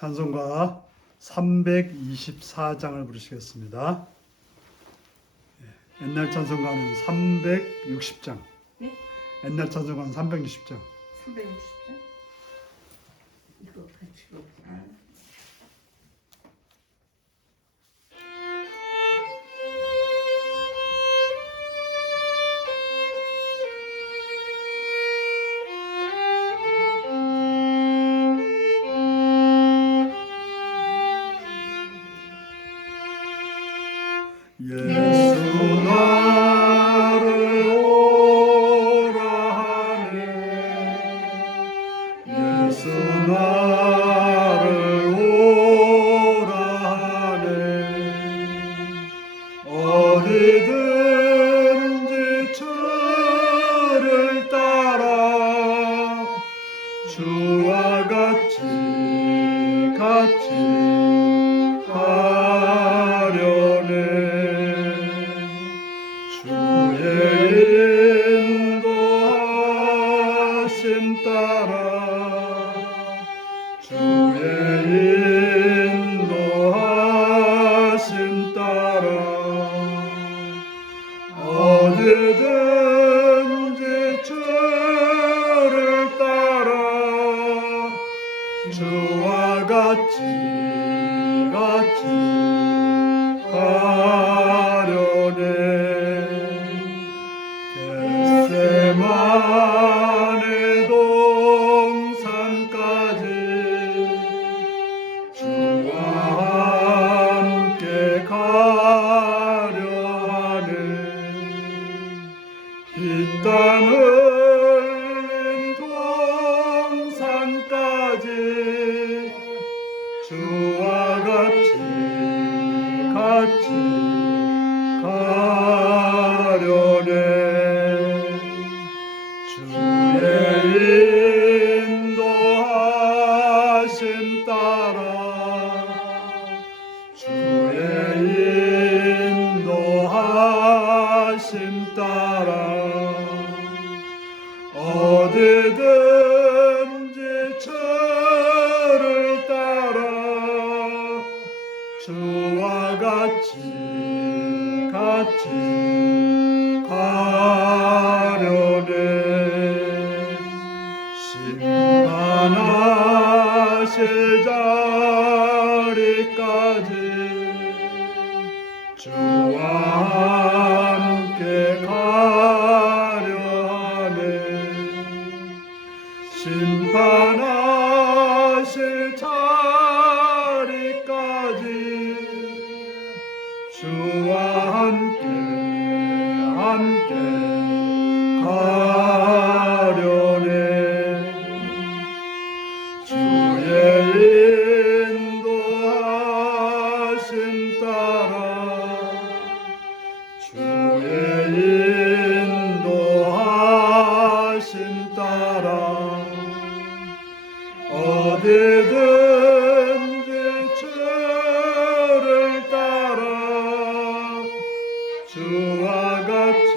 찬송가 324장을 부르시겠습니다. 옛날 찬송가는 360장. 네? 옛날 찬송가는 360장. 360장? 이거 같이 볼까? 예수 나를 오라 하네. 예수 나를 오라 하네. 어디든지 주를 따라 주와 같이 가려네. 주의 인도하심 따라 주의 인도하심 따라 어디든지 주를 따라 주와 같이 가려네. 겟세마네 동산까지 주와 함께 가려 하네. 피땀 흘린 동산까지 주와 같이 가려네. 주의 인도하심 따라 주의 인도하심 따라 어디든지 주를 따라 주와 같이 가려네. 심판하실 자리까지 주와 함께 가려 하네. 심판하실 자리까지 주와 함께 가려네. 주의 인도하심 따라 주의 인도하심 따라 어디든지 주를 따라 주와 같이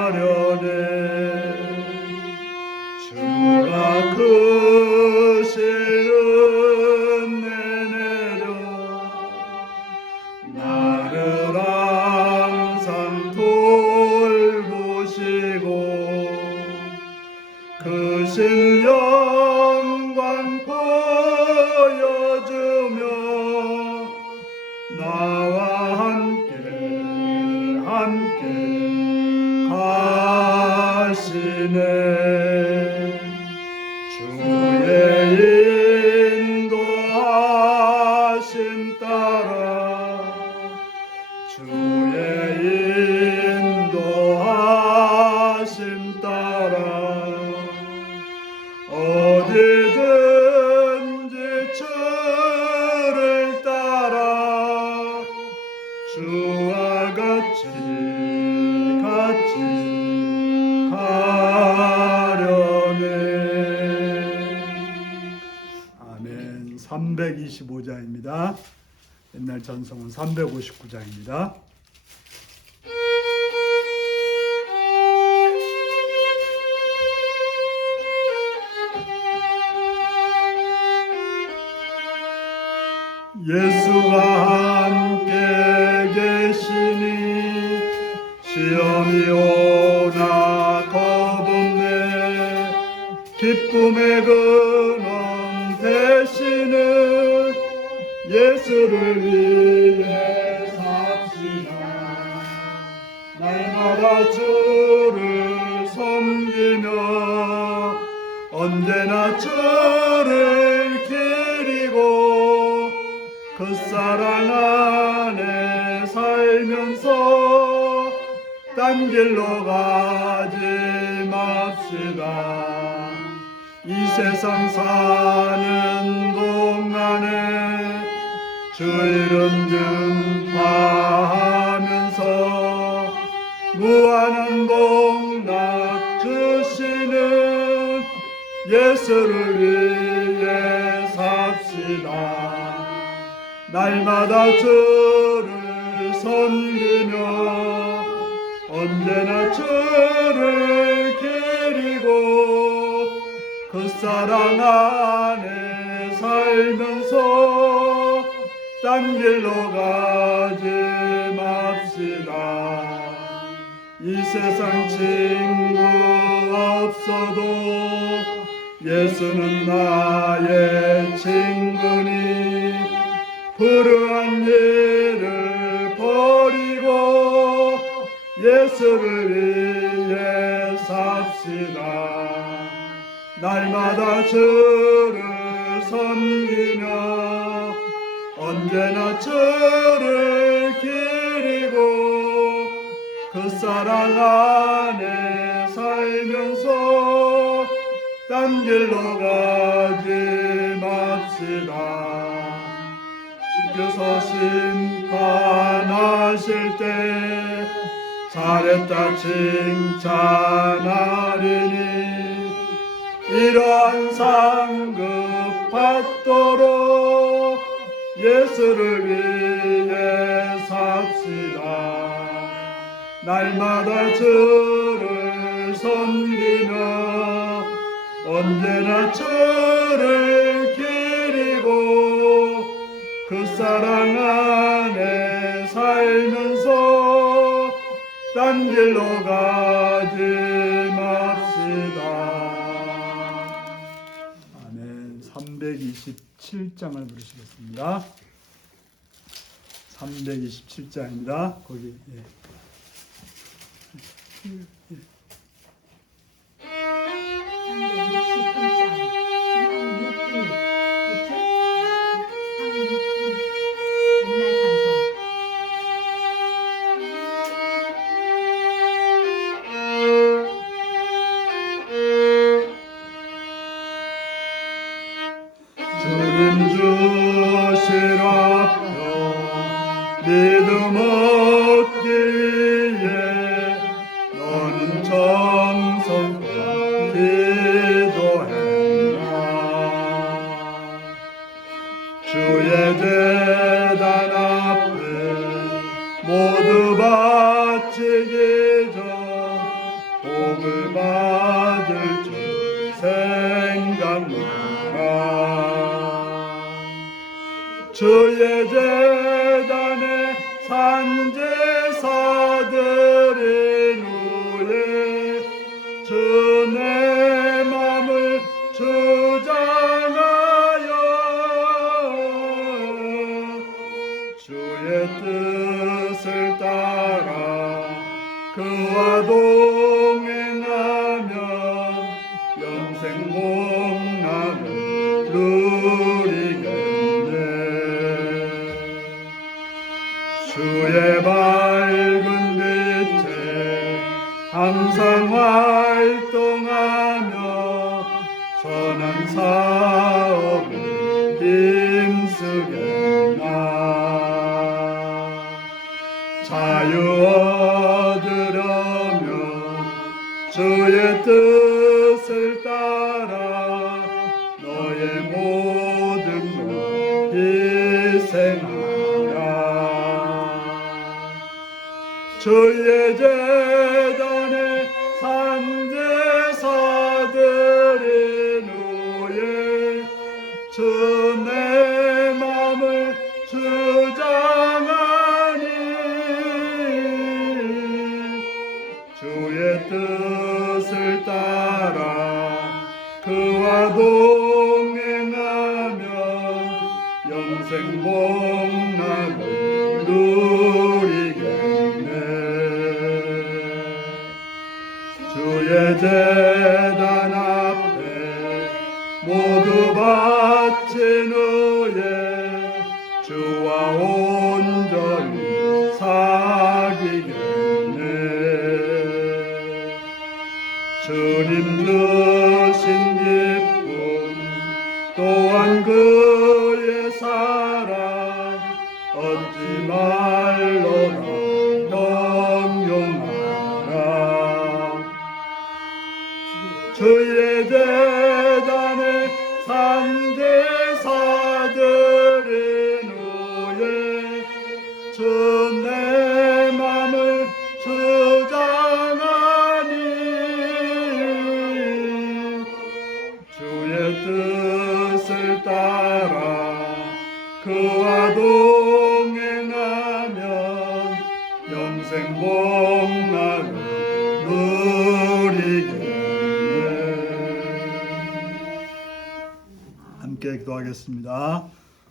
가려네. 주가 크신 은혜 내려 나를 항상 돌보시고 크신 영광 보여주며 나와 함께 가시네. 주의 인도하심 따라 주의 인도하심 따라 어디든지 주를 따라 주와 같이 가려네. 아멘. 325장입니다. 옛날 찬송은 359장입니다. 예수가 함께 계시니 시험이 오나 겁없네. 기쁨의 근원 되시는 예수를 위해 삽시다. 날마다 주를 섬기며 언제나 주를 기리고 그 사랑 안에 살면서 딴 길로 가지 맙시다. 이 세상 사는 동안에 주 이름 전파하면서 무한한 복락 주시는 예수를 위해 삽시다. 날마다 주를 섬기며 언제나 주를 기리고 그 사랑 안에 살면서 딴 길로 가지 맙시다. 이 세상 친구 없어도 예수는 나의 친구니 불우한 일을 버리고 예수를 위해 삽시다. 날마다 주를 섬기며 언제나 주를 기리고 그 사랑 안에 살면서 딴 길로 가지 맙시다. 주께서 심판하실 때 잘했다 칭찬하리니 이러한 상급 받도록 예수를 위해 삽시다. 날마다 주를 섬기며 언제나 주를 기리고 그 사랑 안에 살면서 딴 길로 가지 맙시다. 아멘. 327장을 부르시겠습니다. 327장입니다. 거기 예. 360. 주님 주시라 믿음 얻기 위해 너는 정성껏 기도했나. 주의 제단 앞에 모두 바치기 전 복을 받을 줄 생각나라. 주의 제단에 산제사들인 후에 주 내 맘을 주장하여 주의 뜻을 따라 그와 동행하며 영생 복락을 누리겠네. 주의 밝은 빛에 항상 활동하며 선한 사업을 힘쓰겠나. 자유 얻으려면 주의 뜻을 따라 너의 모든 것 희생하라. 주의 제단에 산제사들인 후에 주 내 맘을 주의 제단 앞에 모두 바친 후에 주와 온전히 사귀겠네. 주님 주신 기쁨 또한 그의 사랑 얻지 말로나 경영하라. 주의 제단에 산제사 드린 후에 주 내 맘을 주장하니 주의 뜻을 따라 그와 동행하면 영생 복날을 누리겠네. 함께 기도하겠습니다.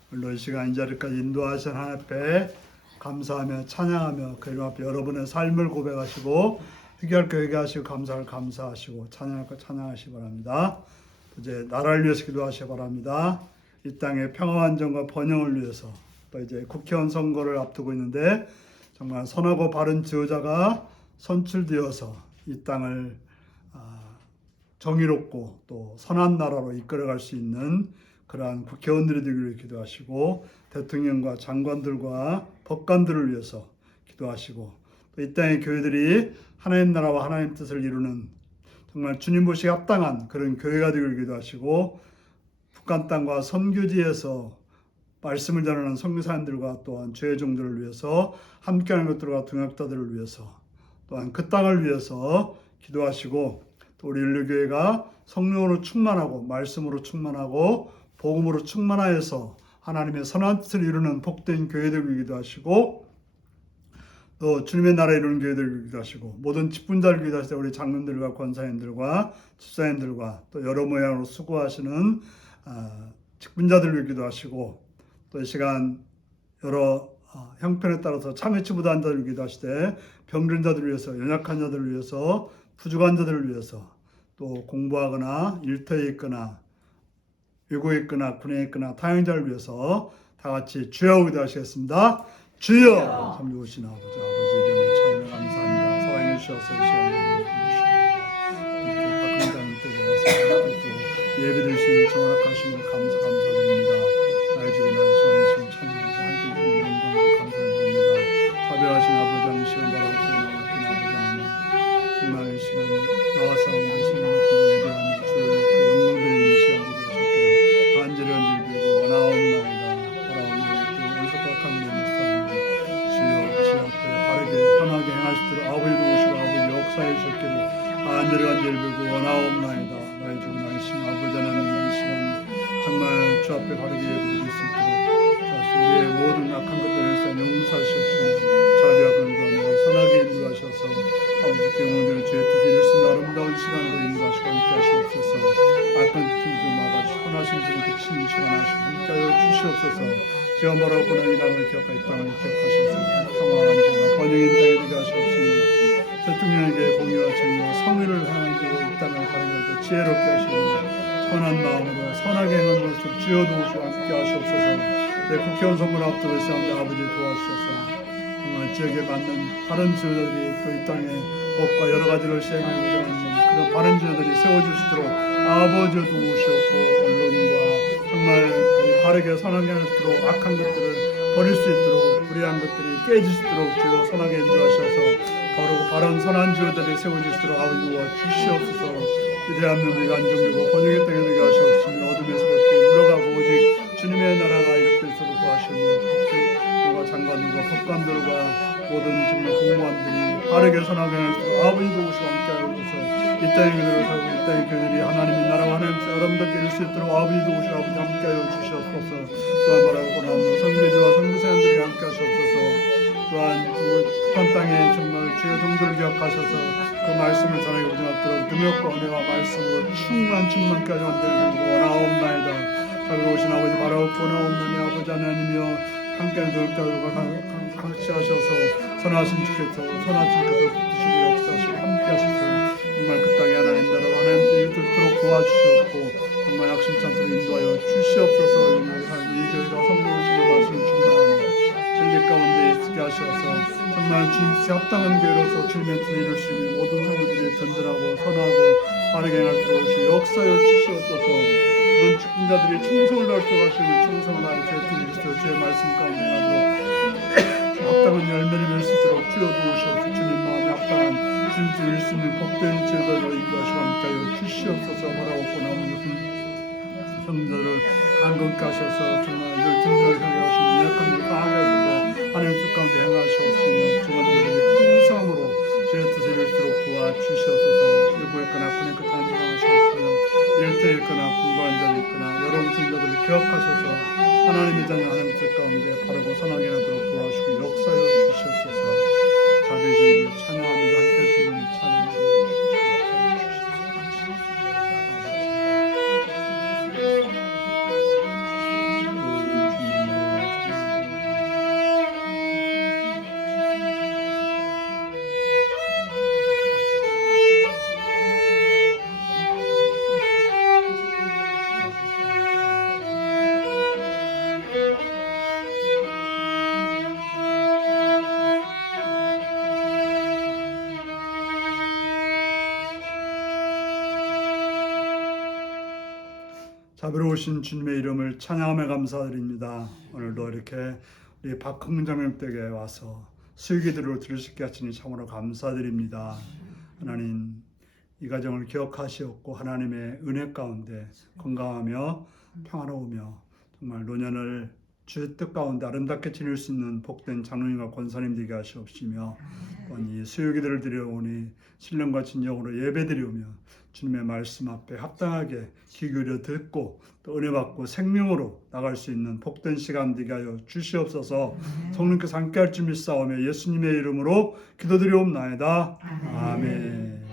물론 이 시간 이 자리까지 인도하신 하나님 앞에 감사하며 찬양하며 그 이름 앞에 여러분의 삶을 고백하시고 회개할 거 회개하시고 감사할 감사하시고 찬양할 거 찬양하시기 바랍니다. 이제 나라를 위해서 기도하시기 바랍니다. 이 땅의 평화 안정과 번영을 위해서 또 이제 국회의원 선거를 앞두고 있는데 정말 선하고 바른 지도자가 선출되어서 이 땅을 정의롭고 또 선한 나라로 이끌어갈 수 있는 그러한 국회의원들이 되기를 기도하시고 대통령과 장관들과 법관들을 위해서 기도하시고 또 이 땅의 교회들이 하나님 나라와 하나님 뜻을 이루는 정말 주님 보시기에 합당한 그런 교회가 되기를 기도하시고 북한 땅과 선교지에서 말씀을 전하는 선교사님들과 또한 주의 종들을 위해서 함께하는 것들과 동역자들을 위해서 또한 그 땅을 위해서 기도하시고 또 우리 인류교회가 성령으로 충만하고 말씀으로 충만하고 복음으로 충만하여서 하나님의 선한 뜻을 이루는 복된 교회들을 기도하시고 또 주님의 나라에 이루는 교회들을 기도하시고 모든 직분자를 기도하시되 우리 장로님들과 권사님들과 집사님들과 또 여러 모양으로 수고하시는 직분자들을 기도하시고 또 이 시간 여러 형편에 따라서 참여치 못한 자들을 기도하시되 병든 자들을 위해서 연약한 자들을 위해서 부족한 자들을 위해서 또 공부하거나 일터에 있거나 외국에 있거나 군에 있거나 타영자를 위해서 다 같이 주여 기도하시겠습니다. 주여 참 좋으신 아버지 이름을 찬양 감사합니다. 사랑해 주셔서 이 시간을 이렇게 박근장님 때에 와서 예배 드리시는 정확하심을 감사드립니다. 나의 주기 나의 주의 신 찬양하고 함께 주는 영광과 감사드립니다. 자비하신 아버지 하나님 시간 바라보고 나오신 아버지 하나님 정말 이 시간 나와서 오늘 신앙을 예배하는 주를 영광 드리는 시간 되게 하셨기를 간절히 빌고 원하옵나이다. 원하옵나이다. 또 어리석고 악한 내 목사님 주여 앞에 바르게 편하게 행하시도록 아버지도 오시고 아버지 역사해 주셨기를 간절히 빌고 원하옵나이다. 나의 주고 나의 신 아버지 하나님 이 시간 정말 주 앞에 바르게 예배드릴 수 있도록 우리의 모든 악한 것들을 용서하시옵시며 자비와 근거하며 선하게 인도하셔서 아버지 영혼들을 주의 뜻을 이룰 수 있는 아름다운 시간으로 인도하시고 함께 하시옵소서. 악한 뜻을 좀 막아주시고 선하신 주님 그치는 시간 하시고 함께 하여 주시옵소서. 지금 바라보는 이 나라를 기억하여 이 땅을 기억하셔서 평화 안정과 번영인 땅에 되게 하시옵시며 대통령에게 공의와 정의와 성의를 행하시고 이 땅을 가르쳐 지혜롭게 하시며 선한 마음으로 선하게 행하는 것을 주여 도우시고 함께 하시옵소서. 내 국회의원 선거를 앞두고 있사옵니다. 아버지 도와주셔서 정말 지역에 맞는 바른 지도자들이 또 이 땅에 법과 여러 가지를 시행하고 있는 그런 바른 지도자들이 세워주시도록 아버지 도우시옵고 언론과 정말 바르게 선하게 할 수 있도록 악한 것들을 버릴 수 있도록 불의한 것들이 깨질 수 있도록 주여 선하게 인도하셔서 바로 바른 선한 지도자들이 세워주시도록 아버지 도와주시옵소서. 이 대한민국이 안정되고 번영의 땅에 되게 하시옵시며 어둠에서 물러가고 오직 주님의 나라가 이렇게 있도록 도와주시며 국회의원과 장관들과 법관들과 모든 정말 공무원들이 바르게 선하게 할 수 있도록 아버지 도우시고 함께 하옵소서. 이 땅의 그들을 살고 이 땅의 교회들이 하나님의 나라와 하나님의 아름답게 이룰 수 있도록 아버지 도우시고 아버지 함께 하여 주시옵소서. 또한 바라보고 나면 선교지와 선교사님들이 함께 하시옵소서. 또한 북한 땅에 정말 주의 종들을 기억하셔서 그 말씀을 전하게 오지 않도록 능력과 은혜와 말씀으로 충만케 하여 만들고 원하옵나이다. 자비로우신 아버지 바라옵고 원하옵나니 아버지 하나님이여 함께하는 교육자들과 같이 하셔서 선하신 주께서 붙드시고 역사하시고 함께 하시고 정말 그 땅에 하나님 나라가 하나님께서 이루도록 도와주시옵고 정말 약심찬토록 인도하여 주시옵소서. 이 교회가 성령을 주고 말씀을 충만하며 진리 가운데 있게 하셔서 정말 주님께 합당한 교회로서 주님의 뜻을 이룰 수 있는 모든 성도들이 든든하고 선하고 바르게 행할 도와주시고 역사여 주시옵소서. 모든 축복자들이 충성을 다할 수 하시는 충성을 다해 주의 뜻을 이루시고 주의 말씀 가운데 행하도록 합당한 열매를 맺을 수 있도록 주여 도우시옵소서. 주님 마음에 합당한 주님 뜻을 이룰 수 있는 복된 제자들을 인도하시고 함께하여 주시옵소서. 바라옵고 나오는 성도들을 강건케 하셔서 정말 늘 든든하게 하게 하시고 약한 일 강하게 하셔서 하나님 뜻 가운데 행하시옵시며 주관자들의 풍성으로 주의 뜻을 이룰수록 도와주시옵소서. 요구했거나 군했거나 단정하시옵시며 이럴 때 있거나 공부한 자들 있거나 여러 무슨자들을 기억하셔서 하나님의 자녀 하나님 뜻 가운데 바르고 선하게 하도록 도와주시고 역사여 주시옵소서. 자비의 주님을 찬양합니다. 함께 주님을 찬양합니다. 자비로우신 주님의 이름을 찬양하며 감사드립니다. 오늘도 이렇게 우리 박흥장님 댁에 와서 수유기도를 들을 수 있게 하시니 참으로 감사드립니다. 하나님 이 가정을 기억하시옵고 하나님의 은혜 가운데 건강하며 평안하오며 정말 노년을 주의 뜻 가운데 아름답게 지낼 수 있는 복된 장로님과 권사님 되게 하시옵시며 또한 이 수유기도를 드려오니 신령과 진정으로 예배드리오며 주님의 말씀 앞에 합당하게 귀 기울여 듣고 또 은혜 받고 생명으로 나갈 수 있는 복된 시간 되게 하여 주시옵소서. 성령께서 함께할 줄 믿사오며 예수님의 이름으로 기도드리옵나이다. 아멘.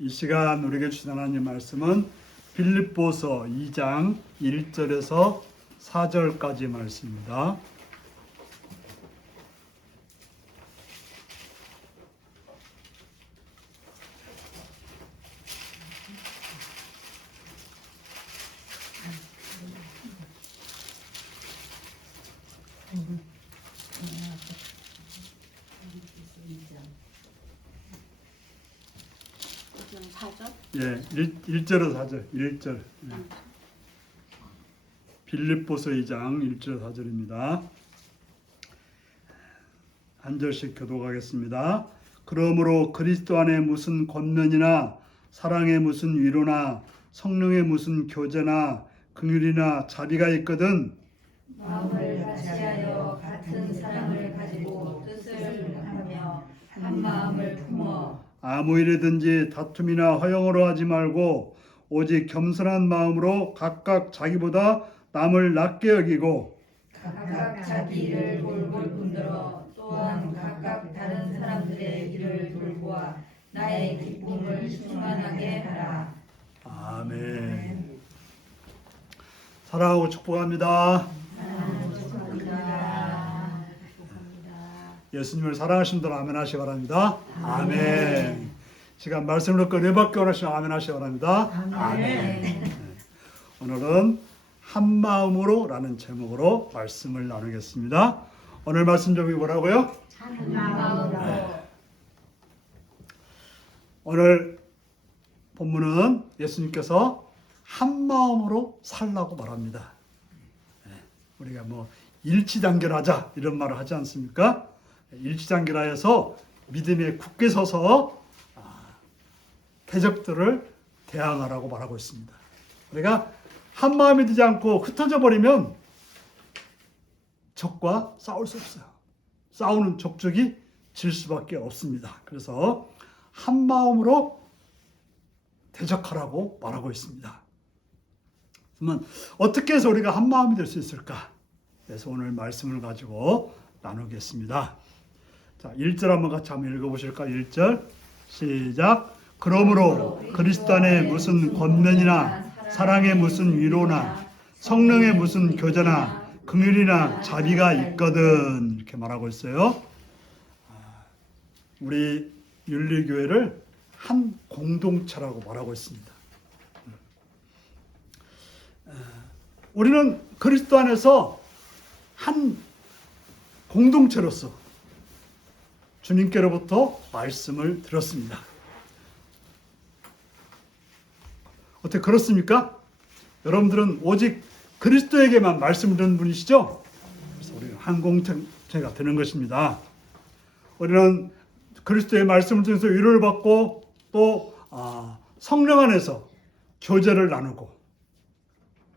이 시간 우리에게 주신 하나님 말씀은 빌립보서 2장 1절에서 4절까지 말씀입니다. 예, 1절에서 4절, 1절. 예. 빌립보서 2장 1절 4절입니다. 한 절씩 교독하겠습니다. 그러므로 그리스도 안에 무슨 권면이나 사랑의 무슨 위로나 성령의 무슨 교제나 긍휼이나 자비가 있거든 마음을 같이하여 같은 사랑을 가지고 뜻을 하며 한 마음을 품어 아무 일이든지 다툼이나 허영으로 하지 말고 오직 겸손한 마음으로 각각 자기보다 남을 낮게 여기고 각각 자기 일을 돌볼 뿐더러 또한 각각 다른 사람들의 일을 돌보아 나의 기쁨을 충만하게 하라. 아멘. 사랑하고 축복합니다. 축복합니다. 예수님을 사랑하시는 분들 아멘 하시기 바랍니다. 아멘. 시간 말씀을 듣고 은혜받기 원하시면 아멘 하시기 바랍니다. 아멘. 오늘은 한마음으로 라는 제목으로 말씀을 나누겠습니다. 오늘 말씀 제목이 뭐라고요? 한마음으로. 오늘 본문은 예수님께서 한마음으로 살라고 말합니다. 우리가 뭐 일치단결하자 이런 말을 하지 않습니까? 일치단결하여서 믿음에 굳게 서서 대적들을 대항하라고 말하고 있습니다. 우리가 한 마음이 되지 않고 흩어져 버리면 적과 싸울 수 없어요. 싸우는 적적이 질 수밖에 없습니다. 그래서 한 마음으로 대적하라고 말하고 있습니다. 그러면 어떻게 해서 우리가 한 마음이 될 수 있을까? 그래서 오늘 말씀을 가지고 나누겠습니다. 자, 1절 한번 읽어보실까요? 1절 시작. 그러므로 그리스도 안에 무슨 권면이나 사랑의 무슨 위로나 성령의 무슨 교제나 긍휼이나 자비가 있거든 이렇게 말하고 있어요. 우리 윤리교회를 한 공동체라고 말하고 있습니다. 우리는 그리스도 안에서 한 공동체로서 주님께로부터 말씀을 들었습니다. 어떻게 그렇습니까? 여러분들은 오직 그리스도에게만 말씀을 듣는 분이시죠? 그래서 우리는 한 공동체가 되는 것입니다. 우리는 그리스도의 말씀을 통해서 위로를 받고 또 성령 안에서 교제를 나누고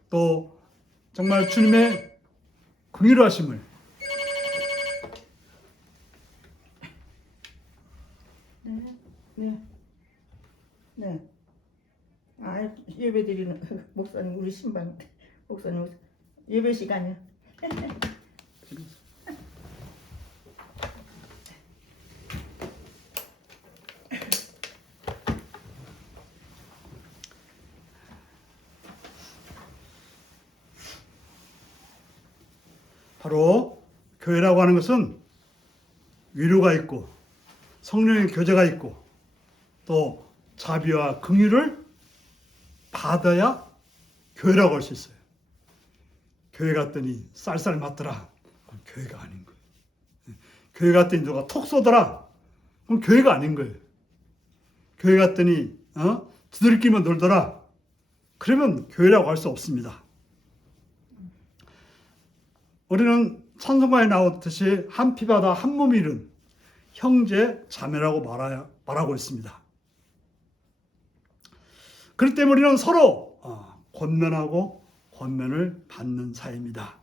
또 정말 주님의 긍휼하심을 네. 예배 드리는 목사님 우리 신방 목사님 예배 시간이요. 바로 교회라고 하는 것은 위로가 있고 성령의 교제가 있고 또 자비와 긍휼을 받아야 교회라고 할 수 있어요. 교회 갔더니 쌀쌀 맞더라. 그럼 교회가 아닌 거예요. 교회 갔더니 누가 톡 쏘더라. 그럼 교회가 아닌 거예요. 교회 갔더니 두들기만 놀더라. 그러면 교회라고 할 수 없습니다. 우리는 찬송가에 나오듯이 한 피바다 한 몸이 이룬 형제 자매라고 말하고 있습니다. 그렇기 때문에 우리는 서로 권면하고 권면을 받는 사이입니다.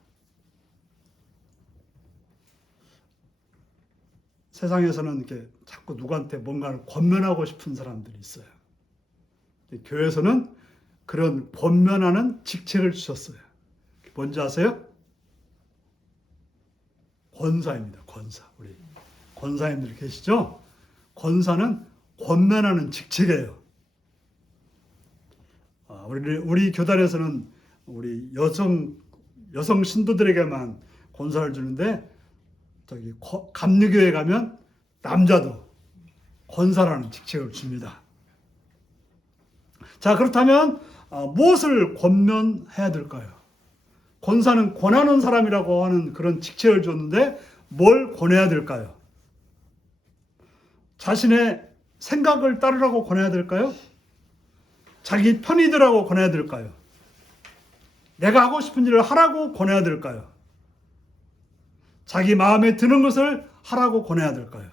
세상에서는 이렇게 자꾸 누구한테 뭔가를 권면하고 싶은 사람들이 있어요. 교회에서는 그런 권면하는 직책을 주셨어요. 뭔지 아세요? 권사입니다. 권사. 우리 권사님들 계시죠? 권사는 권면하는 직책이에요. 우리 교단에서는 우리 여성 신도들에게만 권사를 주는데 저기 감리교회 가면 남자도 권사라는 직책을 줍니다. 자, 그렇다면 무엇을 권면해야 될까요? 권사는 권하는 사람이라고 하는 그런 직책을 줬는데 뭘 권해야 될까요? 자신의 생각을 따르라고 권해야 될까요? 자기 편의들하고 권해야 될까요? 내가 하고 싶은 일을 하라고 권해야 될까요? 자기 마음에 드는 것을 하라고 권해야 될까요?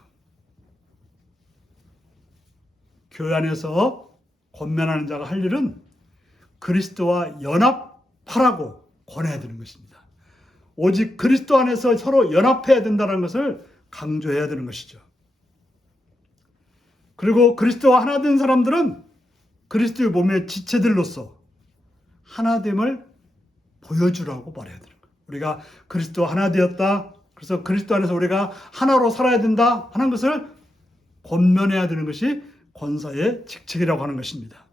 교회 안에서 권면하는 자가 할 일은 그리스도와 연합하라고 권해야 되는 것입니다. 오직 그리스도 안에서 서로 연합해야 된다는 것을 강조해야 되는 것이죠. 그리고 그리스도와 하나 된 사람들은 그리스도의 몸의 지체들로서 하나됨을 보여주라고 말해야 되는 거예요. 우리가 그리스도와 하나 되었다. 그래서 그리스도 안에서 우리가 하나로 살아야 된다 하는 것을 권면해야 되는 것이 권사의 직책이라고 하는 것입니다.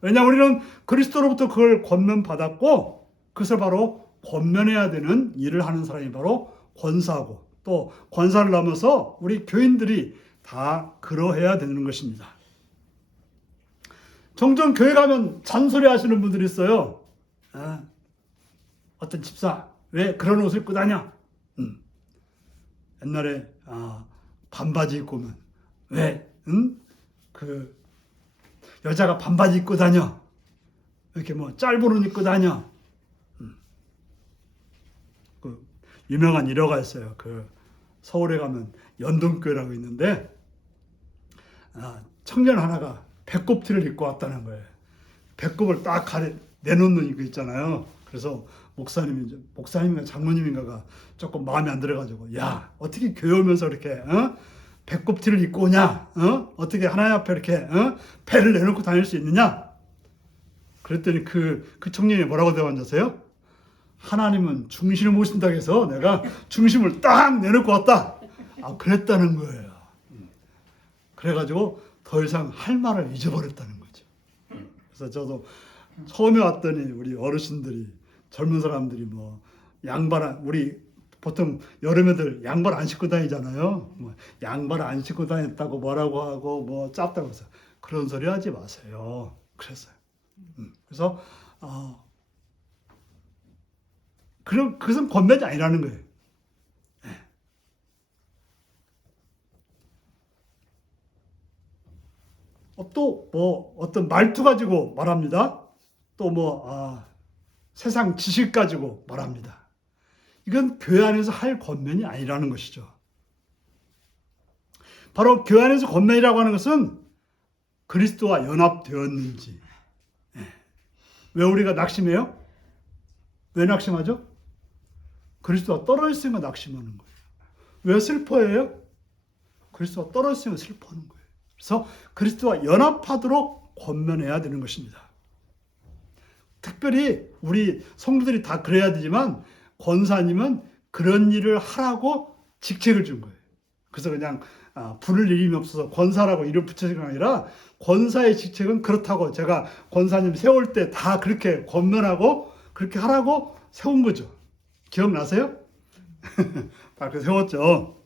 왜냐하면 우리는 그리스도로부터 그걸 권면받았고 그것을 바로 권면해야 되는 일을 하는 사람이 바로 권사고 또 권사를 넘어서 우리 교인들이 다 그러해야 되는 것입니다. 종종 교회 가면 잔소리 하시는 분들이 있어요. 어떤 집사 왜 그런 옷을 입고 다녀? 옛날에 반바지 입고 오면 왜 그 여자가 반바지 입고 다녀? 이렇게 뭐 짧은 옷 입고 다녀? 그 유명한 일화가 있어요. 그 서울에 가면 연동교회라고 있는데 청년 하나가 배꼽티를 입고 왔다는 거예요. 배꼽을 딱 내놓는 이거 있잖아요. 그래서 목사님인가 장로님인가가 조금 마음에 안 들어가지고 야 어떻게 교회 오면서 이렇게 배꼽티를 입고 오냐? 어떻게 하나님 앞에 이렇게 배를 내놓고 다닐 수 있느냐? 그랬더니 그 청년이 뭐라고 대답하세요? 하나님은 중심을 모신다고 해서 내가 중심을 딱 내놓고 왔다. 그랬다는 거예요. 그래가지고 더 이상 할 말을 잊어버렸다는 거죠. 그래서 저도 처음에 왔더니 우리 어르신들이 젊은 사람들이 뭐 우리 보통 여름에들 양말 안 신고 다니잖아요. 뭐 양말 안 신고 다녔다고 뭐라고 하고 뭐 짭다고 해서 그런 소리 하지 마세요. 그랬어요. 그래서 그것은 권면이 아니라는 거예요. 또 뭐 어떤 말투 가지고 말합니다. 또 뭐 세상 지식 가지고 말합니다. 이건 교회 안에서 할 권면이 아니라는 것이죠. 바로 교회 안에서 권면이라고 하는 것은 그리스도와 연합되었는지. 왜 우리가 낙심해요? 왜 낙심하죠? 그리스도와 떨어졌으니까 낙심하는 거예요. 왜 슬퍼해요? 그리스도와 떨어졌으니까 슬퍼하는 거예요. 그래서 그리스도와 연합하도록 권면해야 되는 것입니다. 특별히 우리 성도들이 다 그래야 되지만 권사님은 그런 일을 하라고 직책을 준 거예요. 그래서 그냥 부를 이름이 없어서 권사라고 이름 붙여진 게 아니라 권사의 직책은 그렇다고 제가 권사님 세울 때 다 그렇게 권면하고 그렇게 하라고 세운 거죠. 기억나세요? 다 그렇게 세웠죠.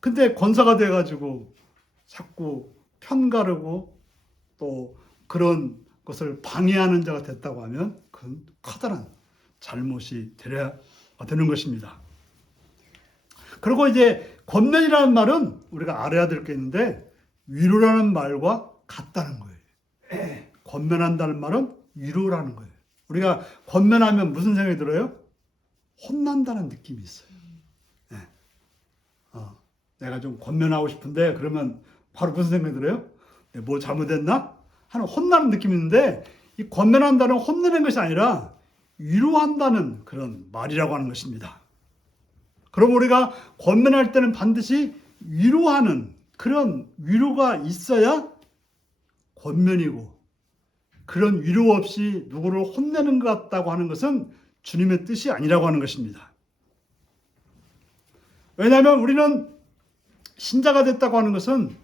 근데 권사가 돼가지고 자꾸 편가르고 또 그런 것을 방해하는 자가 됐다고 하면 그건 커다란 잘못이 되는 것입니다. 그리고 이제 권면이라는 말은 우리가 알아야 될 게 있는데 위로라는 말과 같다는 거예요. 권면한다는 말은 위로라는 거예요. 우리가 권면하면 무슨 생각이 들어요? 혼난다는 느낌이 있어요. 내가 좀 권면하고 싶은데 그러면 바로 무슨 생각이 들어요? 뭐 잘못했나? 하는 혼나는 느낌이 있는데 이 권면한다는 혼내는 것이 아니라 위로한다는 그런 말이라고 하는 것입니다. 그럼 우리가 권면할 때는 반드시 위로하는 그런 위로가 있어야 권면이고 그런 위로 없이 누구를 혼내는 것 같다고 하는 것은 주님의 뜻이 아니라고 하는 것입니다. 왜냐하면 우리는 신자가 됐다고 하는 것은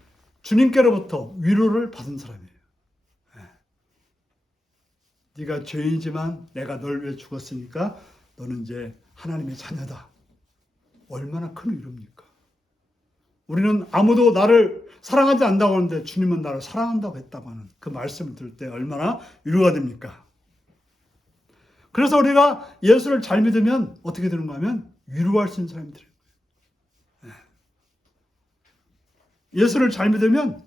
주님께로부터 위로를 받은 사람이에요. 네가 죄인이지만 내가 널 위해 죽었으니까 너는 이제 하나님의 자녀다. 얼마나 큰 위로입니까? 우리는 아무도 나를 사랑하지 않는다고 하는데 주님은 나를 사랑한다고 했다고 하는 그 말씀을 들을 때 얼마나 위로가 됩니까? 그래서 우리가 예수를 잘 믿으면 어떻게 되는가 하면 위로할 수 있는 사람이 되는 거예요. 예수를 잘 믿으면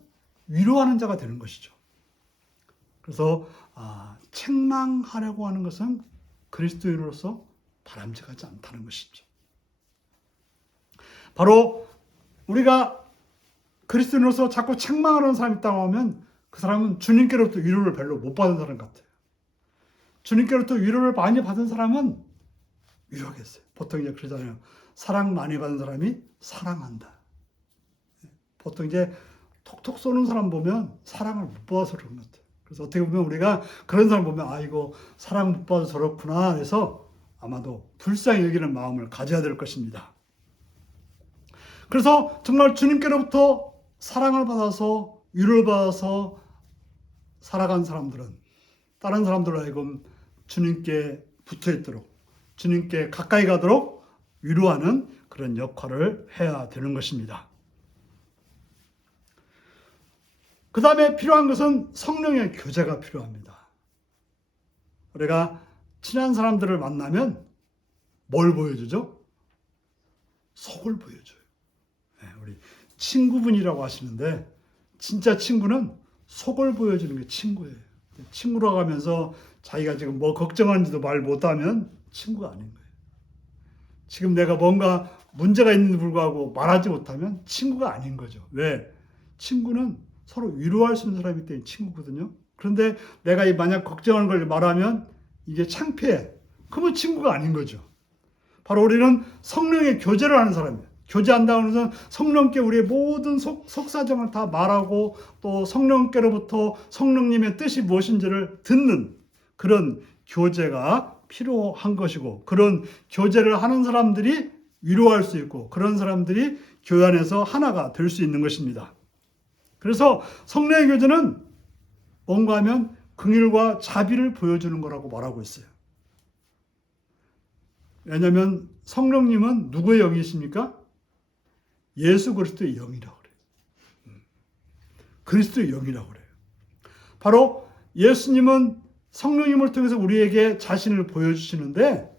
위로하는 자가 되는 것이죠. 그래서 책망하려고 하는 것은 그리스도인으로서 바람직하지 않다는 것이죠. 바로 우리가 그리스도인으로서 자꾸 책망하는 사람이 있다고 하면 그 사람은 주님께로부터 위로를 별로 못 받은 사람 같아요. 주님께로부터 위로를 많이 받은 사람은 위로하겠어요. 보통 이제 그러잖아요. 사랑 많이 받은 사람이 사랑한다. 보통 이제 톡톡 쏘는 사람 보면 사랑을 못 받아서 그런 것 같아요. 그래서 어떻게 보면 우리가 그런 사람 보면 이거 사랑 못 받아서 저렇구나 해서 아마도 불쌍히 여기는 마음을 가져야 될 것입니다. 그래서 정말 주님께로부터 사랑을 받아서 위로를 받아서 살아간 사람들은 다른 사람들로 하여금 주님께 붙어있도록 주님께 가까이 가도록 위로하는 그런 역할을 해야 되는 것입니다. 그 다음에 필요한 것은 성령의 교제가 필요합니다. 우리가 친한 사람들을 만나면 뭘 보여주죠? 속을 보여줘요. 우리 친구분이라고 하시는데 진짜 친구는 속을 보여주는 게 친구예요. 친구라고 하면서 자기가 지금 뭐 걱정하는지도 말 못하면 친구가 아닌 거예요. 지금 내가 뭔가 문제가 있는데 불구하고 말하지 못하면 친구가 아닌 거죠. 왜? 친구는 서로 위로할 수 있는 사람이기 때문에 친구거든요. 그런데 내가 만약 걱정하는 걸 말하면 이게 창피해. 그러면 친구가 아닌 거죠. 바로 우리는 성령의 교제를 하는 사람이에요. 교제한다고 해서 성령께 우리의 모든 속사정을 다 말하고 또 성령께로부터 성령님의 뜻이 무엇인지를 듣는 그런 교제가 필요한 것이고 그런 교제를 하는 사람들이 위로할 수 있고 그런 사람들이 교회 안에서 하나가 될 수 있는 것입니다. 그래서 성령의 교제는 뭔가 하면 긍휼과 자비를 보여주는 거라고 말하고 있어요. 왜냐하면 성령님은 누구의 영이십니까? 예수 그리스도의 영이라고 그래요. 그리스도의 영이라고 그래요. 바로 예수님은 성령님을 통해서 우리에게 자신을 보여주시는데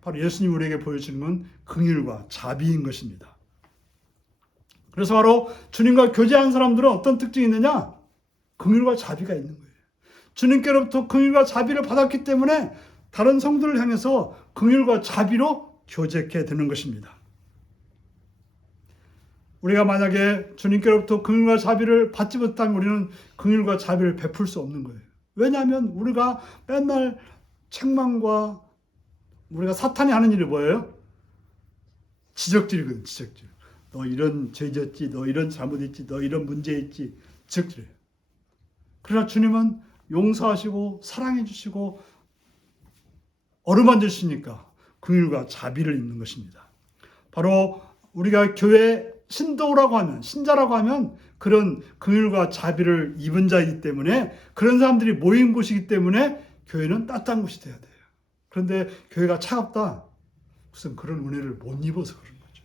바로 예수님이 우리에게 보여주는 건 긍휼과 자비인 것입니다. 그래서 바로 주님과 교제한 사람들은 어떤 특징이 있느냐? 긍휼과 자비가 있는 거예요. 주님께로부터 긍휼과 자비를 받았기 때문에 다른 성도를 향해서 긍휼과 자비로 교제하게 되는 것입니다. 우리가 만약에 주님께로부터 긍휼과 자비를 받지 못하면 우리는 긍휼과 자비를 베풀 수 없는 거예요. 왜냐하면 우리가 맨날 책망과 우리가 사탄이 하는 일이 뭐예요? 지적질이거든, 지적질. 너 이런 죄 졌지, 너 이런 잘못했지, 너 이런 문제 있지, 지적질이에요. 그러나 주님은 용서하시고 사랑해 주시고 어루만져 주시니까 긍휼과 자비를 입는 것입니다. 바로 우리가 교회 신도라고 하면, 신자라고 하면 그런 긍휼과 자비를 입은 자이기 때문에 그런 사람들이 모인 곳이기 때문에 교회는 따뜻한 곳이 돼야 돼요. 그런데 교회가 차갑다. 무슨 그런 은혜를 못 입어서 그런 거죠.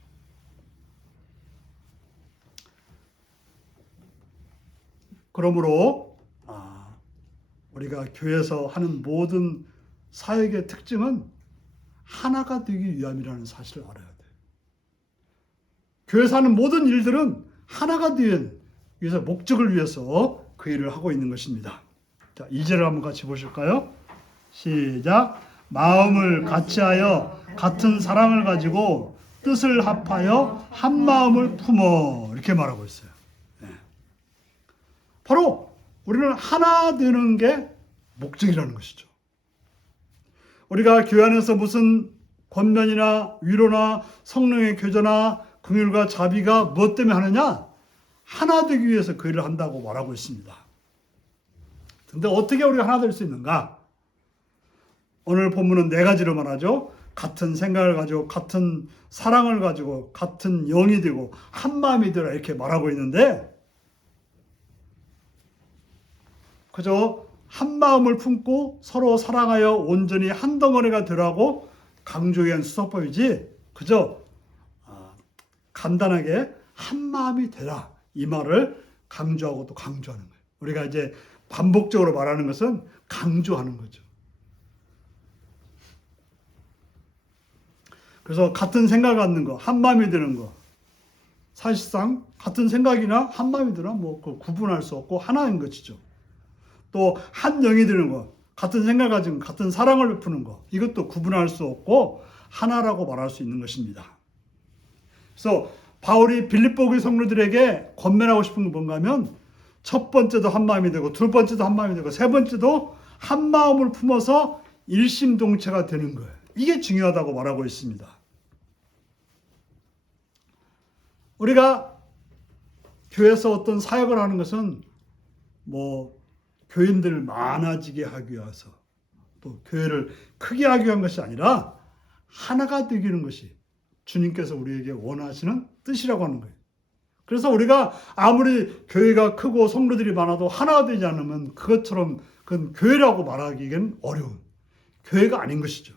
그러므로 우리가 교회에서 하는 모든 사역의 특징은 하나가 되기 위함이라는 사실을 알아야 돼요. 교회에서 하는 모든 일들은 하나가 되기 위해서 목적을 위해서 그 일을 하고 있는 것입니다. 자, 2절을 한번 같이 보실까요? 시작. 마음을 같이하여 같은 사랑을 가지고 뜻을 합하여 한 마음을 품어 이렇게 말하고 있어요. 네. 바로 우리는 하나 되는 게 목적이라는 것이죠. 우리가 교회 안에서 무슨 권면이나 위로나 성령의 교제나 긍휼과 자비가 무엇 때문에 하느냐? 하나 되기 위해서 그 일을 한다고 말하고 있습니다. 그런데 어떻게 우리가 하나 될 수 있는가? 오늘 본문은 4가지로 말하죠. 같은 생각을 가지고 같은 사랑을 가지고 같은 영이 되고 한 마음이 되라 이렇게 말하고 있는데 그저 한 마음을 품고 서로 사랑하여 온전히 한 덩어리가 되라고 강조해 한 수서법이지 그저 간단하게 한 마음이 되라 이 말을 강조하고 또 강조하는 거예요. 우리가 이제 반복적으로 말하는 것은 강조하는 거죠. 그래서 같은 생각을 갖는 거, 한 마음이 되는 거. 사실상 같은 생각이나 한 마음이 되나 뭐 구분할 수 없고 하나인 것이죠. 또 한 영이 되는 거, 같은 생각을 가지고 같은 사랑을 베푸는 거. 이것도 구분할 수 없고 하나라고 말할 수 있는 것입니다. 그래서 바울이 빌립보 교회 성도들에게 권면하고 싶은 건 뭔가 하면 첫 번째도 한 마음이 되고 두 번째도 한 마음이 되고 세 번째도 한 마음을 품어서 일심동체가 되는 거예요. 이게 중요하다고 말하고 있습니다. 우리가 교회에서 어떤 사역을 하는 것은 뭐 교인들 많아지게 하기 위해서 또 교회를 크게 하기 위한 것이 아니라 하나가 되기는 것이 주님께서 우리에게 원하시는 뜻이라고 하는 거예요. 그래서 우리가 아무리 교회가 크고 성도들이 많아도 하나가 되지 않으면 그것처럼 그건 교회라고 말하기엔 어려운 교회가 아닌 것이죠.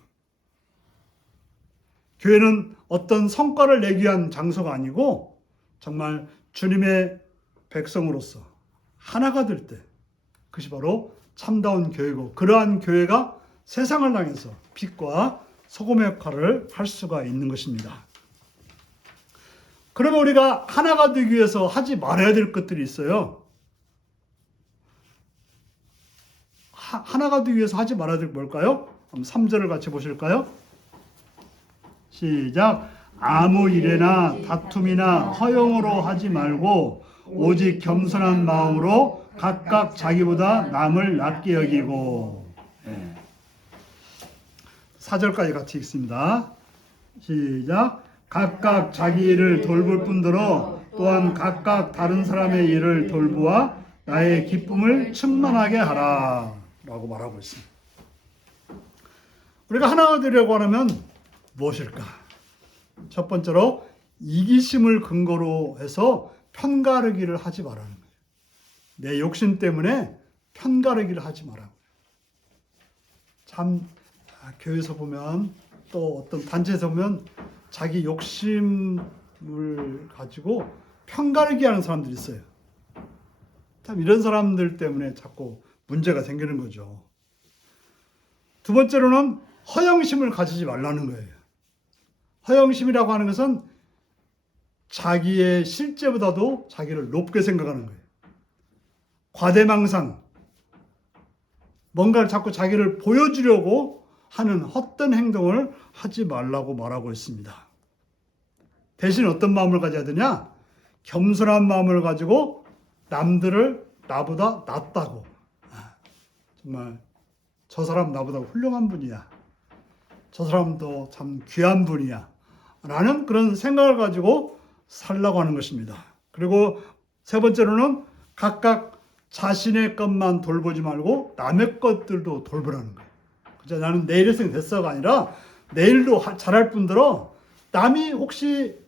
교회는 어떤 성과를 내기 위한 장소가 아니고 정말 주님의 백성으로서 하나가 될 때 그것이 바로 참다운 교회고 그러한 교회가 세상을 향해서 빛과 소금의 역할을 할 수가 있는 것입니다. 그러면 우리가 하나가 되기 위해서 하지 말아야 될 것들이 있어요. 하나가 되기 위해서 하지 말아야 될 게 뭘까요? 3절을 같이 보실까요? 시작. 아무 일에나 다툼이나 허영으로 하지 말고 오직 겸손한 마음으로 각각 자기보다 남을 낮게 여기고. 4절까지 같이 읽습니다. 시작. 각각 자기 일을 돌볼 뿐더러 또한 각각 다른 사람의 일을 돌보아 나의 기쁨을 충만하게 하라 라고 말하고 있습니다. 우리가 하나가 되려고 하면 무엇일까? 첫 번째로 이기심을 근거로 해서 편가르기를 하지 말라는 거예요. 내 욕심 때문에 편가르기를 하지 말라는 거예요. 참 교회에서 보면 또 어떤 단체에서 보면 자기 욕심을 가지고 편가르기 하는 사람들이 있어요. 참 이런 사람들 때문에 자꾸 문제가 생기는 거죠. 두 번째로는 허영심을 가지지 말라는 거예요. 허영심이라고 하는 것은 자기의 실제보다도 자기를 높게 생각하는 거예요. 과대망상, 뭔가를 자꾸 자기를 보여주려고 하는 헛된 행동을 하지 말라고 말하고 있습니다. 대신 어떤 마음을 가져야 되냐? 겸손한 마음을 가지고 남들을 나보다 낫다고, 정말 저 사람 나보다 훌륭한 분이야, 저 사람도 참 귀한 분이야 라는 그런 생각을 가지고 살라고 하는 것입니다. 그리고 세 번째로는 각각 자신의 것만 돌보지 말고 남의 것들도 돌보라는 거예요. 그죠? 나는 내일 했으면 됐어가 아니라 내일도 잘할 뿐더러 남이 혹시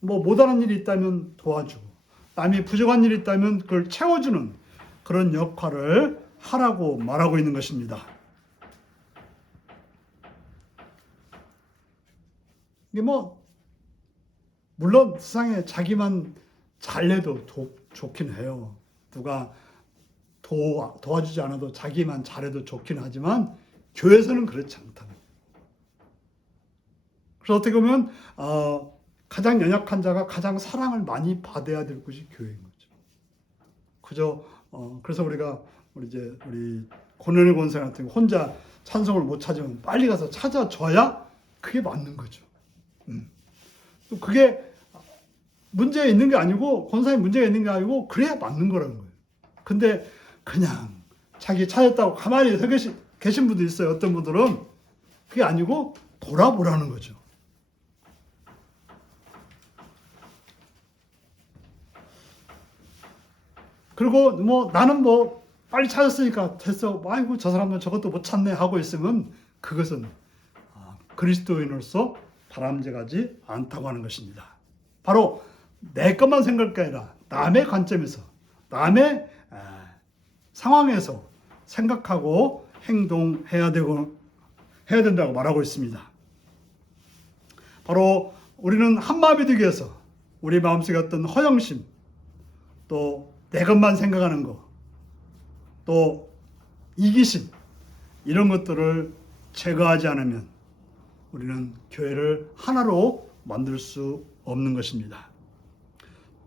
뭐 못하는 일이 있다면 도와주고, 남이 부족한 일이 있다면 그걸 채워주는 그런 역할을 하라고 말하고 있는 것입니다. 이게 뭐 물론 세상에 자기만 잘해도 좋긴 해요. 누가 도와주지 않아도 자기만 잘해도 좋긴 하지만 교회에서는 그렇지 않다. 그래서 어떻게 보면 가장 연약한 자가 가장 사랑을 많이 받아야 될 곳이 교회인 거죠. 그저 그래서 우리 고난의 권사 같은 혼자 찬송을 못 찾으면 빨리 가서 찾아줘야 그게 맞는 거죠. 또 그게 문제가 있는 게 아니고, 권사에 문제가 있는 게 아니고 그래야 맞는 거라는 거예요. 근데 그냥 자기 찾았다고 가만히 서 계신 분도 있어요. 어떤 분들은 그게 아니고 돌아보라는 거죠. 그리고 뭐 나는 뭐 빨리 찾았으니까 됐어, 아이고 저 사람은 저것도 못 찾네 하고 있으면 그것은 그리스도인으로서 바람직하지 않다고 하는 것입니다. 바로 내 것만 생각할 게 아니라 남의 관점에서, 남의 상황에서 생각하고 행동해야 된다고 말하고 있습니다. 바로 우리는 한마음이 되기 위해서 우리 마음속에 어떤 허영심, 또 내 것만 생각하는 것, 또 이기심, 이런 것들을 제거하지 않으면 우리는 교회를 하나로 만들 수 없는 것입니다.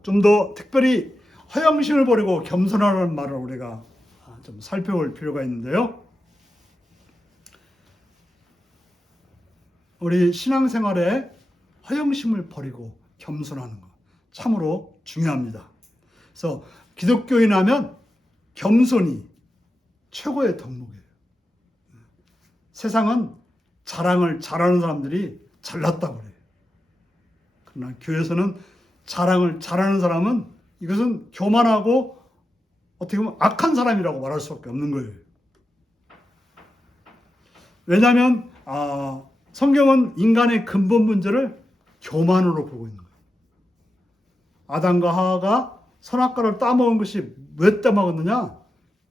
좀 더 특별히 허영심을 버리고 겸손하라는 말을 우리가 좀 살펴볼 필요가 있는데요. 우리 신앙생활에 허영심을 버리고 겸손하는 것 참으로 중요합니다. 그래서 기독교인 하면 겸손이 최고의 덕목이에요. 세상은 자랑을 잘하는 사람들이 잘났다고 그래요. 그러나 교회에서는 자랑을 잘하는 사람은 이것은 교만하고 어떻게 보면 악한 사람이라고 말할 수밖에 없는 거예요. 왜냐하면 성경은 인간의 근본 문제를 교만으로 보고 있는 거예요. 아담과 하와가 선악과를 따먹은 것이 왜 따먹었느냐?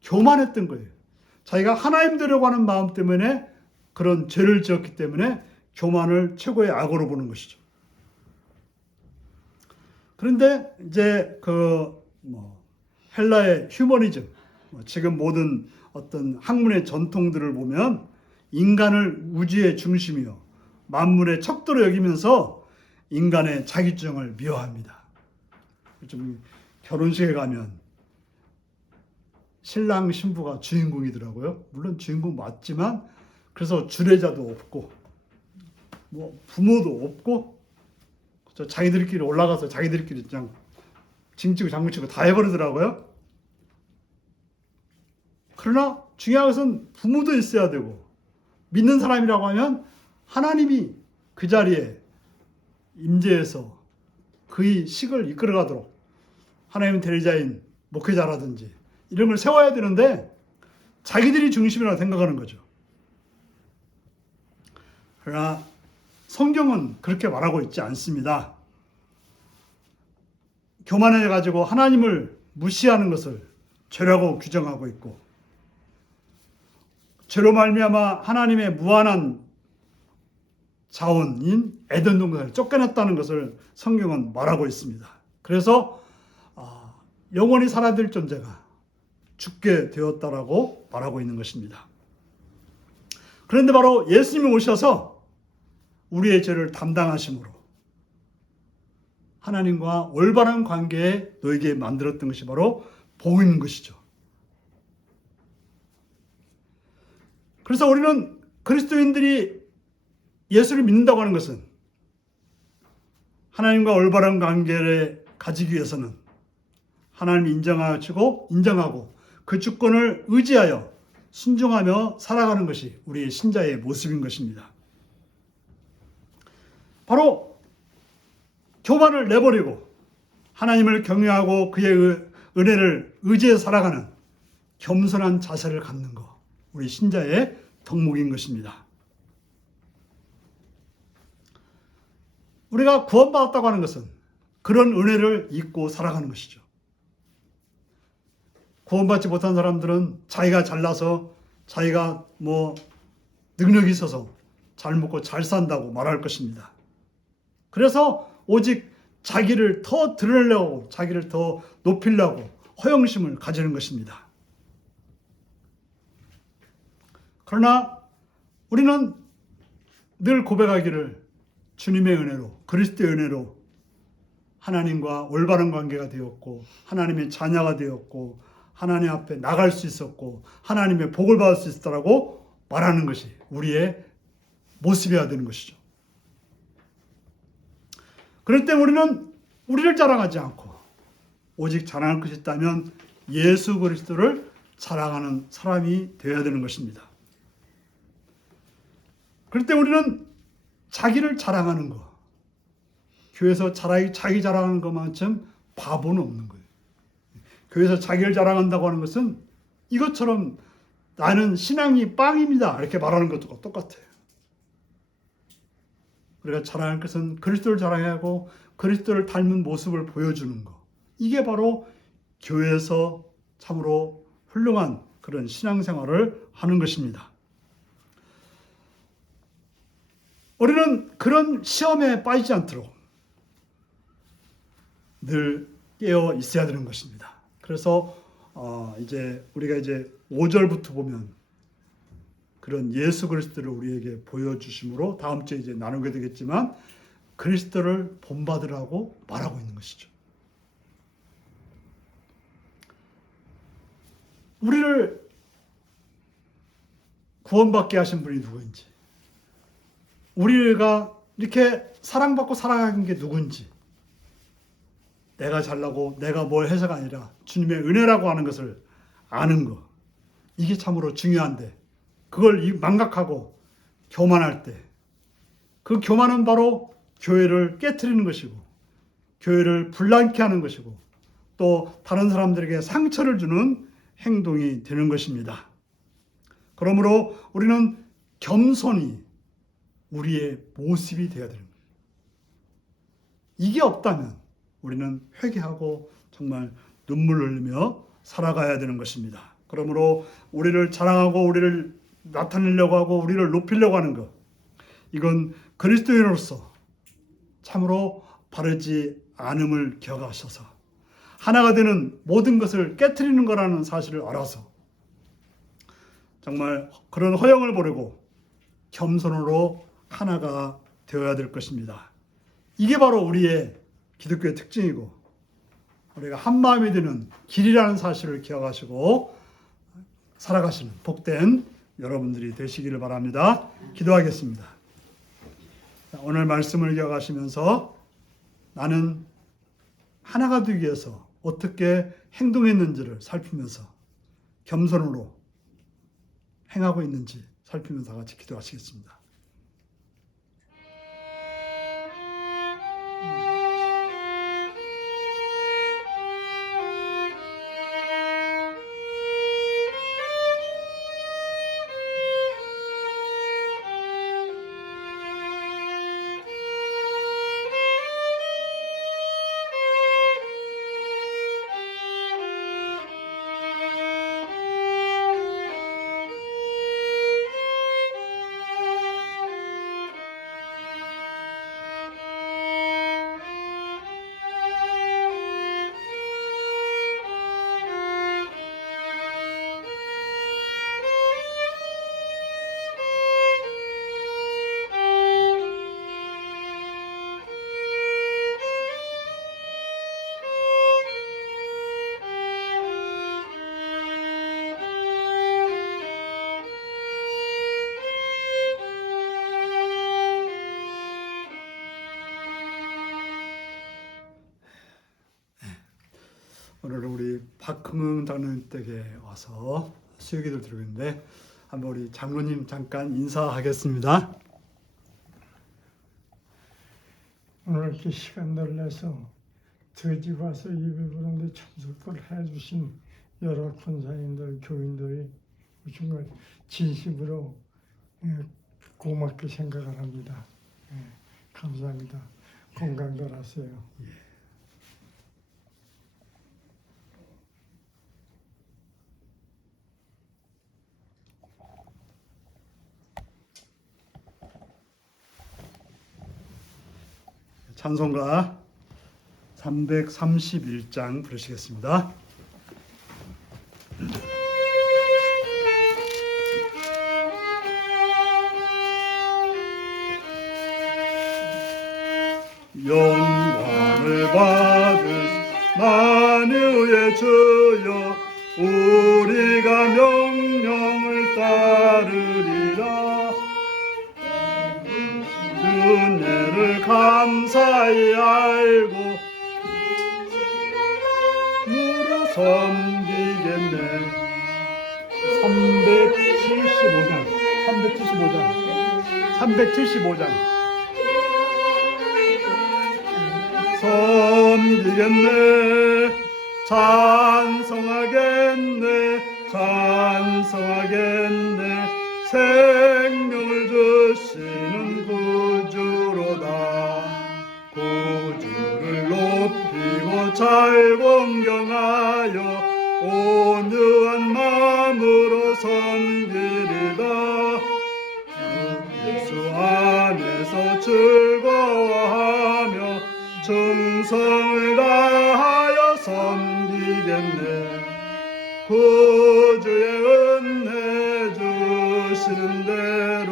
교만했던 거예요. 자기가 하나님 되려고 하는 마음 때문에 그런 죄를 지었기 때문에 교만을 최고의 악으로 보는 것이죠. 그런데 이제 헬라의 휴머니즘, 지금 모든 어떤 학문의 전통들을 보면 인간을 우주의 중심이요 만물의 척도로 여기면서 인간의 자기주장을 미워합니다. 좀 결혼식에 가면 신랑 신부가 주인공이더라고요. 물론 주인공 맞지만 그래서 주례자도 없고 뭐 부모도 없고 자기들끼리 올라가서 자기들끼리 그냥 징치고 장구치고 다 해버리더라고요. 그러나 중요한 것은 부모도 있어야 되고 믿는 사람이라고 하면 하나님이 그 자리에 임재해서 그의 식을 이끌어가도록 하나님 대리자인 목회자라든지 이런 걸 세워야 되는데 자기들이 중심이라고 생각하는 거죠. 그러나 성경은 그렇게 말하고 있지 않습니다. 교만해가지고 하나님을 무시하는 것을 죄라고 규정하고 있고, 죄로 말미암아 하나님의 무한한 자원인 에덴 동산을 쫓겨났다는 것을 성경은 말하고 있습니다. 그래서 영원히 살아야 될 존재가 죽게 되었다라고 말하고 있는 것입니다. 그런데 바로 예수님이 오셔서 우리의 죄를 담당하심으로 하나님과 올바른 관계에 너에게 만들었던 것이 바로 복인 것이죠. 그래서 우리는 그리스도인들이 예수를 믿는다고 하는 것은 하나님과 올바른 관계를 가지기 위해서는 하나님이 인정하고 그 주권을 의지하여 순종하며 살아가는 것이 우리의 신자의 모습인 것입니다. 바로 교만을 내버리고 하나님을 경외하고 그의 은혜를 의지해 살아가는 겸손한 자세를 갖는 것, 우리 신자의 덕목인 것입니다. 우리가 구원받았다고 하는 것은 그런 은혜를 잊고 살아가는 것이죠. 구원받지 못한 사람들은 자기가 잘나서 자기가 능력이 있어서 잘 먹고 잘 산다고 말할 것입니다. 그래서 오직 자기를 더 드러내려고, 자기를 더 높이려고 허영심을 가지는 것입니다. 그러나 우리는 늘 고백하기를 주님의 은혜로, 그리스도의 은혜로 하나님과 올바른 관계가 되었고 하나님의 자녀가 되었고 하나님 앞에 나갈 수 있었고 하나님의 복을 받을 수 있었다라고 말하는 것이 우리의 모습이어야 되는 것이죠. 그럴 때 우리는 우리를 자랑하지 않고 오직 자랑할 것이 있다면 예수 그리스도를 자랑하는 사람이 되어야 되는 것입니다. 그럴 때 우리는 자기를 자랑하는 것, 교회에서 자기 자랑하는 것만큼 바보는 없는 거예요. 교회에서 자기를 자랑한다고 하는 것은 이것처럼 나는 신앙이 빵입니다 이렇게 말하는 것과 똑같아요. 우리가 자랑할 것은 그리스도를 자랑해야 하고 그리스도를 닮은 모습을 보여주는 것. 이게 바로 교회에서 참으로 훌륭한 그런 신앙생활을 하는 것입니다. 우리는 그런 시험에 빠지지 않도록 늘 깨어 있어야 되는 것입니다. 그래서 우리가 5절부터 보면 그런 예수 그리스도를 우리에게 보여주심으로 다음 주에 나누게 되겠지만 그리스도를 본받으라고 말하고 있는 것이죠. 우리를 구원받게 하신 분이 누구인지, 우리가 이렇게 사랑받고 살아가는 게 누군지, 내가 잘나고 내가 뭘 해서가 아니라 주님의 은혜라고 하는 것을 아는 것, 이게 참으로 중요한데 그걸 망각하고 교만할 때 그 교만은 바로 교회를 깨트리는 것이고 교회를 불난케 하는 것이고 또 다른 사람들에게 상처를 주는 행동이 되는 것입니다. 그러므로 우리는 겸손히 우리의 모습이 되어야 되는 거예요. 이게 없다면 우리는 회개하고 정말 눈물 흘리며 살아가야 되는 것입니다. 그러므로 우리를 자랑하고 우리를 나타내려고 하고 우리를 높이려고 하는 것, 이건 그리스도인으로서 참으로 바르지 않음을 기억하셔서 하나가 되는 모든 것을 깨트리는 거라는 사실을 알아서 정말 그런 허영을 버리고 겸손으로 하나가 되어야 될 것입니다. 이게 바로 우리의 기독교의 특징이고 우리가 한 마음이 되는 길이라는 사실을 기억하시고 살아가시는 복된 여러분들이 되시기를 바랍니다. 기도하겠습니다. 오늘 말씀을 기억하시면서 나는 하나가 되기 위해서 어떻게 행동했는지를 살피면서 겸손으로 행하고 있는지 살피면서 같이 기도하시겠습니다. 오늘 우리 박흥흥 장로님 댁에 와서 수요기도를 드리고 있는데 한번 우리 장로님 잠깐 인사하겠습니다. 오늘 이렇게 시간을 내서 저희 집 와서 예배 부르는데 참석을 해주신 여러 권사님들, 교인들이 정말 진심으로 고맙게 생각을 합니다. 감사합니다. 건강들 하세요. 찬송가 331장 부르시겠습니다. 영광을 받으신 만유의 주여 우리가 명령을 따르리라. 은혜를 감사히 알고 무려 섬기겠네. 375장 섬기겠네. 찬송하겠네. 생명을 주시는 구주로다. 구주를 높이고 잘 공경하여 온유한 마음으로 섬기리다. 예수 안에서 즐거워하며 충성을 다하여 섬기겠네. 구주의 은혜 주시는 대로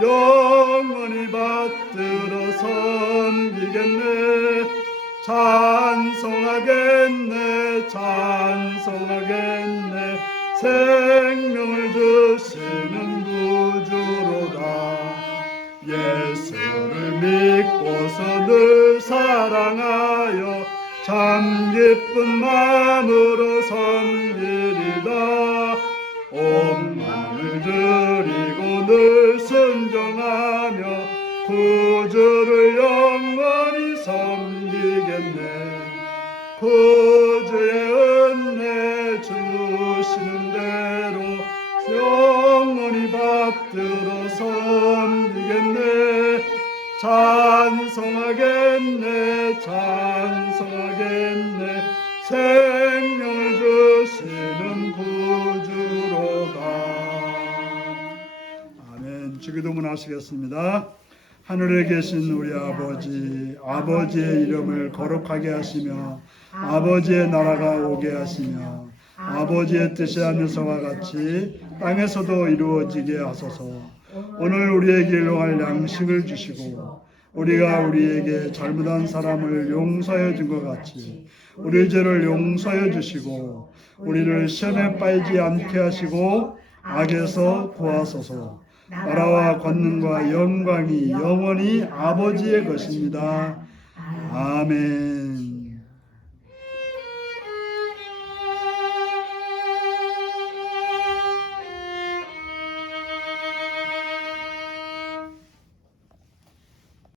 영원히 받들어 섬기겠네. 찬송하겠네. 생명을 주시는 구주로다. 예수를 믿고서 늘 사랑하여 참 기쁜 마음으로 섬기리다. 온 마음을 드리고 늘 순종하며 구주를 영원히 섬기겠네. 구주의 은혜 주시는 대로 영원히 받들어 섬기겠네. 찬송하겠네. 생명을 주시는 구주로다. 아멘. 주기도문 하시겠습니다. 하늘에 계신 우리 아버지, 아버지의 이름을 거룩하게 하시며 아버지의 나라가 오게 하시며 아버지의 뜻이 하늘서와 같이 땅에서도 이루어지게 하소서. 오늘 우리에게 일용할 양식을 주시고 우리가 우리에게 잘못한 사람을 용서해 준 것 같이 우리 죄를 용서해 주시고 우리를 시험에 빠지지 않게 하시고 악에서 구하소서. 나라와 권능과 영광이 영원히 아버지의 것입니다. 아멘.